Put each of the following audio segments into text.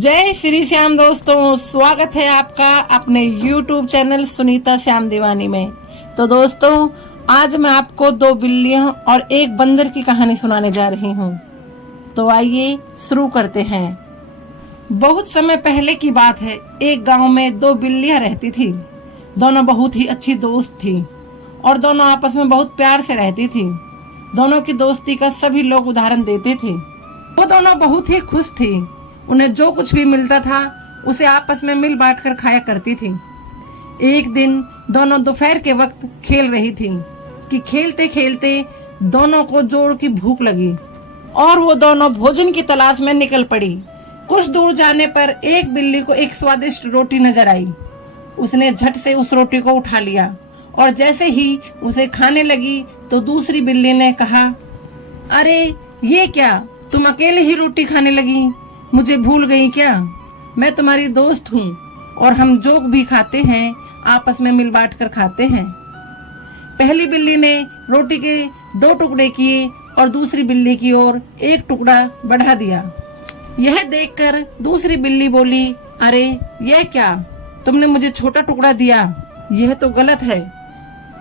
जय श्री श्याम दोस्तों, स्वागत है आपका अपने YouTube चैनल सुनीता श्याम दीवानी में। तो दोस्तों, आज मैं आपको दो बिल्लियां और एक बंदर की कहानी सुनाने जा रही हूँ। तो आइए शुरू करते हैं। बहुत समय पहले की बात है। एक गांव में दो बिल्लियां रहती थी। दोनों बहुत ही अच्छी दोस्त थी और दोनों आपस में बहुत प्यार से रहती थी। दोनों की दोस्ती का सभी लोग उदाहरण देते थे। वो दोनों बहुत ही खुश थी। उन्हें जो कुछ भी मिलता था उसे आपस में मिल बांट कर खाया करती थी। एक दिन दोनों दोपहर के वक्त खेल रही थी कि खेलते खेलते दोनों को जोर की भूख लगी और वो दोनों भोजन की तलाश में निकल पड़ी। कुछ दूर जाने पर एक बिल्ली को एक स्वादिष्ट रोटी नजर आई। उसने झट से उस रोटी को उठा लिया और जैसे ही उसे खाने लगी तो दूसरी बिल्ली ने कहा, अरे ये क्या, तुम अकेले ही रोटी खाने लगी? मुझे भूल गई क्या? मैं तुम्हारी दोस्त हूँ और हम जो भी खाते हैं आपस में मिल बांट कर खाते हैं। पहली बिल्ली ने रोटी के दो टुकड़े किए और दूसरी बिल्ली की ओर एक टुकड़ा बढ़ा दिया। यह देखकर दूसरी बिल्ली बोली, अरे यह क्या, तुमने मुझे छोटा टुकड़ा दिया, यह तो गलत है।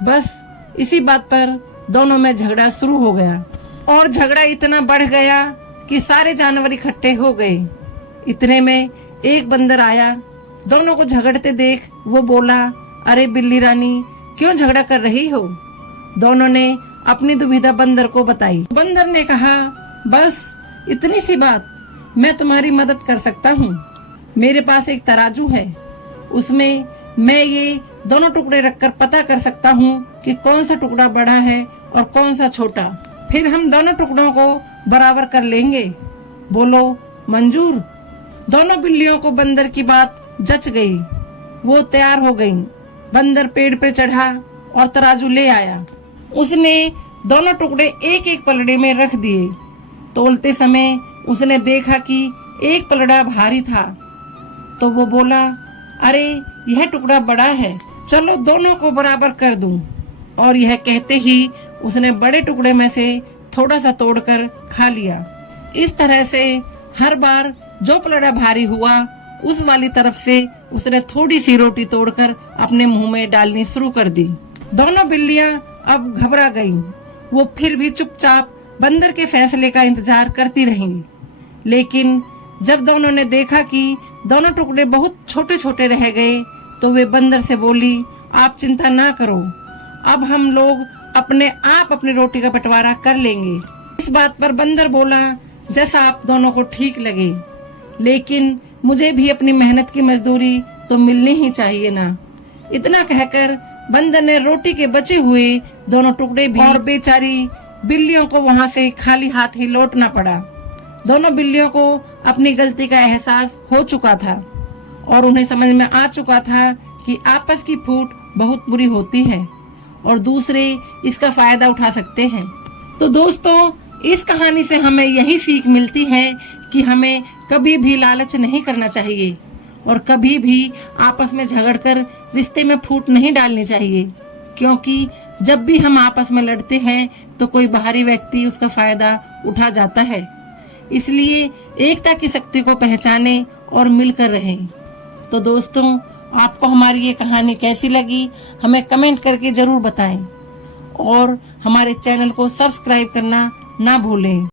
बस इसी बात पर दोनों में झगड़ा शुरू हो गया और झगड़ा इतना बढ़ गया कि सारे जानवर इकट्ठे हो गए। इतने में एक बंदर आया। दोनों को झगड़ते देख वो बोला, अरे बिल्ली रानी, क्यों झगड़ा कर रही हो? दोनों ने अपनी दुविधा बंदर को बताई। बंदर ने कहा, बस इतनी सी बात, मैं तुम्हारी मदद कर सकता हूँ। मेरे पास एक तराजू है, उसमें मैं ये दोनों टुकड़े रखकर पता कर सकता हूँ कि कौन सा टुकड़ा बड़ा है और कौन सा छोटा। फिर हम दोनों टुकड़ों को बराबर कर लेंगे। बोलो मंजूर? दोनों बिल्लियों को बंदर की बात जच गई। वो तैयार हो गईं। बंदर पेड़ पे चढ़ा और तराजू ले आया। उसने दोनों टुकड़े एक एक पलड़े में रख दिए। तोलते समय उसने देखा कि एक पलड़ा भारी था, तो वो बोला, अरे यह टुकड़ा बड़ा है, चलो दोनों को बराबर कर दूं। और यह कहते ही उसने बड़े टुकड़े में से थोड़ा सा तोड़कर खा लिया। इस तरह से हर बार जो पलड़ा भारी हुआ उस वाली तरफ से उसने थोड़ी सी रोटी तोड़कर अपने मुंह में डालनी शुरू कर दी। दोनों बिल्लियां अब घबरा गईं। वो फिर भी चुपचाप बंदर के फैसले का इंतजार करती रहीं। लेकिन जब दोनों ने देखा कि दोनों टुकड़े बहुत छोटे छोटे रह गए तो वे बंदर से बोली, आप चिंता ना करो, अब हम लोग अपने आप अपनी रोटी का बंटवारा कर लेंगे। इस बात पर बंदर बोला, जैसा आप दोनों को ठीक लगे, लेकिन मुझे भी अपनी मेहनत की मजदूरी तो मिलनी ही चाहिए ना। इतना कहकर बंदर ने रोटी के बचे हुए दोनों टुकड़े भी और बेचारी बिल्लियों को वहाँ से खाली हाथ ही लौटना पड़ा। दोनों बिल्लियों को अपनी गलती का एहसास हो चुका था और उन्हें समझ में आ चुका था कि आपस की फूट बहुत बुरी होती है और दूसरे इसका फायदा उठा सकते हैं। तो दोस्तों, इस कहानी से हमें यही सीख मिलती है कि हमें कभी भी लालच नहीं करना चाहिए और कभी भी आपस में झगड़कर रिश्ते में फूट नहीं डालनी चाहिए, क्योंकि जब भी हम आपस में लड़ते हैं तो कोई बाहरी व्यक्ति उसका फायदा उठा जाता है। इसलिए एकता की शक्ति को पहचाने और मिलकर रहें। तो दोस्तों, आपको हमारी ये कहानी कैसी लगी हमें कमेंट करके जरूर बताएं और हमारे चैनल को सब्सक्राइब करना ना भूलें।